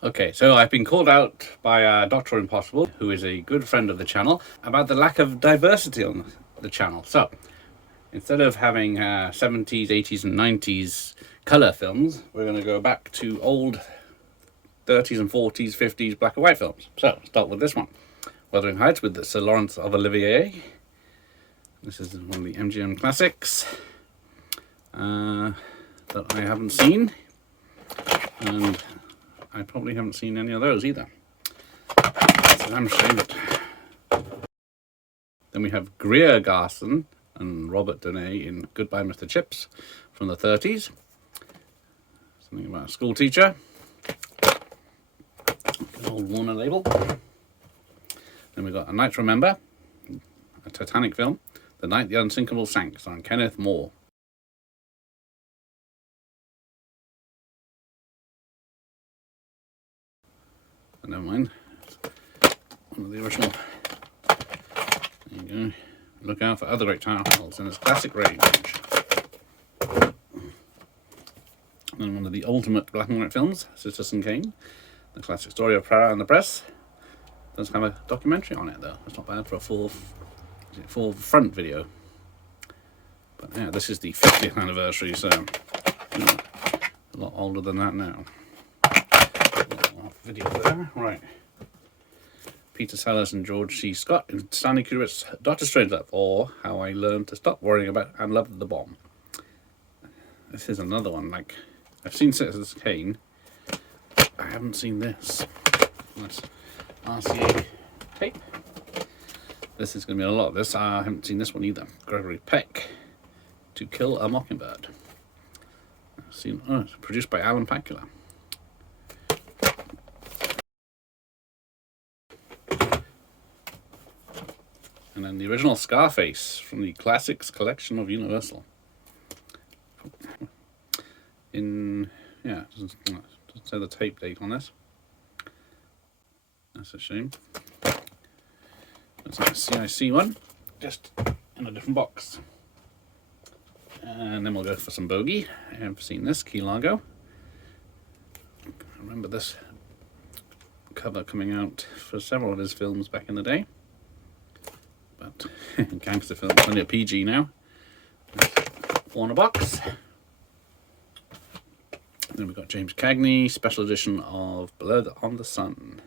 Okay, so I've been called out by Dr. Impossible, who is a good friend of the channel, about the lack of diversity on the channel. So, instead of having 70s, 80s and 90s colour films, we're going to go back to old 30s and 40s, 50s black and white films. So, start with this one. Wuthering Heights with Sir Laurence of Olivier. This is one of the MGM classics that I haven't seen. And I probably haven't seen any of those either. It's a damn shame. Then we have Greer Garson and Robert Donay in Goodbye Mr. Chips from the 30s. Something about a school teacher. Good old Warner label. Then we've got A Night to Remember, a Titanic film. The Night the Unsinkable Sank, starring Kenneth More. Never mind. One of the original. There you go. Look out for other great titles in its classic range. And one of the ultimate black and white films, Citizen Kane, the classic story of Prara and the Press. Does have a documentary on it though. It's not bad for a full front video. But yeah, this is the 50th anniversary, so you know, a lot older than that now. Video there, right. Peter Sellers and George C. Scott in Stanley Kubrick's Doctor Strangelove, or How I Learned to Stop Worrying About and Loved the Bomb. This is another one. Like, I've seen Citizen Kane. I haven't seen this. Nice RCA tape. This is going to be a lot of this. I haven't seen this one either. Gregory Peck, To Kill a Mockingbird. I've seen. Oh, it's produced by Alan Pakula. And then the original Scarface from the Classics collection of Universal. Doesn't say the tape date on this. That's a shame. It's like a CIC one, just in a different box. And then we'll go for some bogey. I have seen this, Key Largo. I remember this cover coming out for several of his films back in the day. But gangster film, only a PG now. Warner box. Then we've got James Cagney, special edition of Blood on the Sun,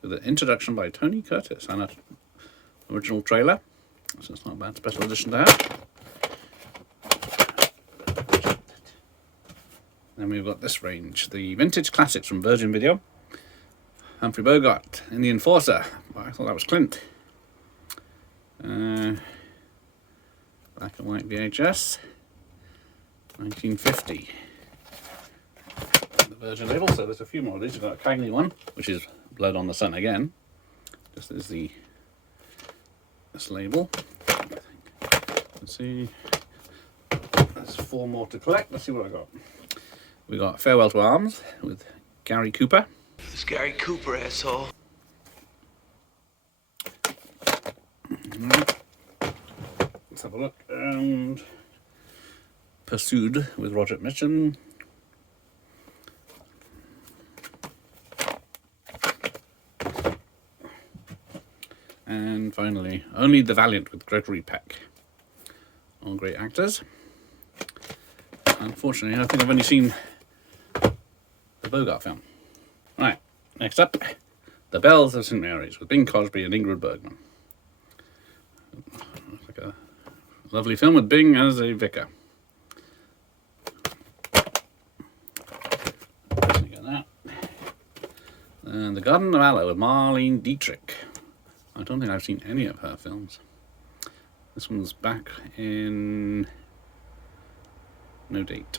with an introduction by Tony Curtis and an original trailer. So it's not a bad special edition to have. Then we've got this range, the vintage classics from Virgin Video. Humphrey Bogart in The Enforcer. Well, I thought that was Clint. Black and white VHS, 1950. The Virgin label, so there's a few more of these. We've got a Cagney one, which is Blood on the Sun again. Just as this label. Let's see. There's 4 more to collect. Let's see what I got. We got Farewell to Arms with Gary Cooper. It's Gary Cooper, asshole. Let's have a look. And Pursued with Roger Mitchum. And finally, Only the Valiant with Gregory Peck. All great actors. Unfortunately, I think I've only seen the Bogart film. Right, next up, The Bells of St. Mary's with Bing Crosby and Ingrid Bergman. Looks like a lovely film with Bing as a vicar. Got that. And The Garden of Aloe with Marlene Dietrich. I don't think I've seen any of her films. This one's back in no date.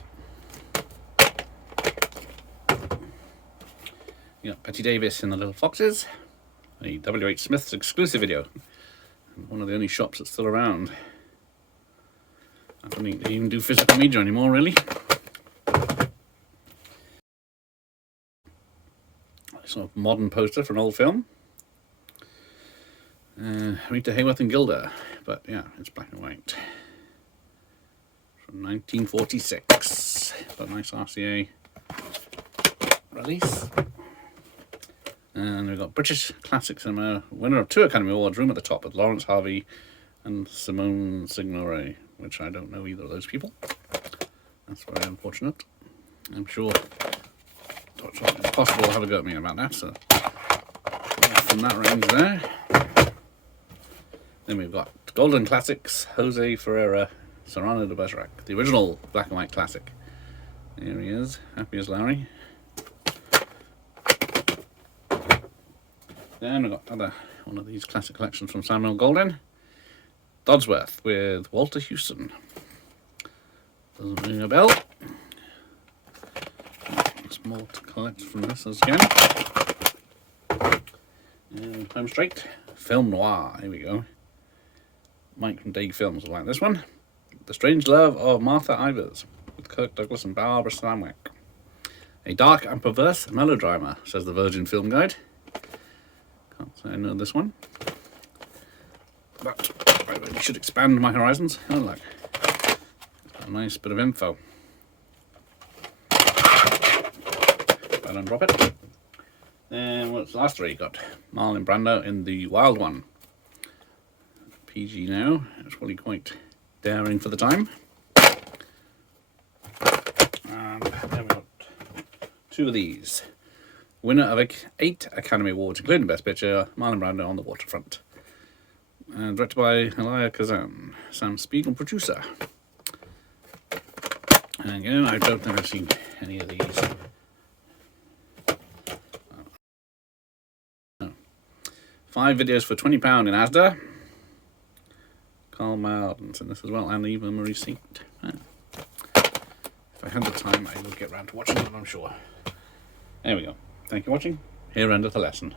You got Betty Davis in The Little Foxes, a W.H. Smith's exclusive video. One of the only shops that's still around. I don't think they even do physical media anymore, really. Sort of modern poster for an old film. Rita Hayworth and Gilda, but yeah, it's black and white. From 1946. But nice RCA release. And we've got British Classic Cinema, winner of 2 Academy Awards, Room at the Top with Lawrence Harvey and Simone Signoret, which I don't know either of those people. That's very unfortunate. I'm sure Dr. Impossible will have a go at me about that, so from that range there. Then we've got Golden Classics, Jose Ferreira, Serrano de Bergerac, the original black and white classic. Here he is, happy as Larry. Then we've got one of these classic collections from Samuel Goldwyn, Dodsworth with Walter Hewson. Doesn't ring a bell. There's more to collect from this again. And home straight, Film Noir, here we go. Mike from Dague Films will like this one. The Strange Love of Martha Ivers with Kirk Douglas and Barbara Stanwyck. A dark and perverse melodrama, says the Virgin Film Guide. Can't say I know this one. But I really should expand my horizons. Oh look. A nice bit of info. But undrop it. And what's the last 3? Got Marlon Brando in The Wild One. PG now. It's really quite daring for the time. And then we've got 2 of these. Winner of 8 Academy Awards, including Best Picture, Marlon Brando on the Waterfront. Directed by Elia Kazan. Sam Spiegel, producer. And again, I don't think I've seen any of these. No. 5 videos for £20 in Asda. Carl Marden's in this as well, and Eva Marie Saint. If I had the time, I would get round to watching them, I'm sure. There we go. Thank you for watching. Here endeth the lesson.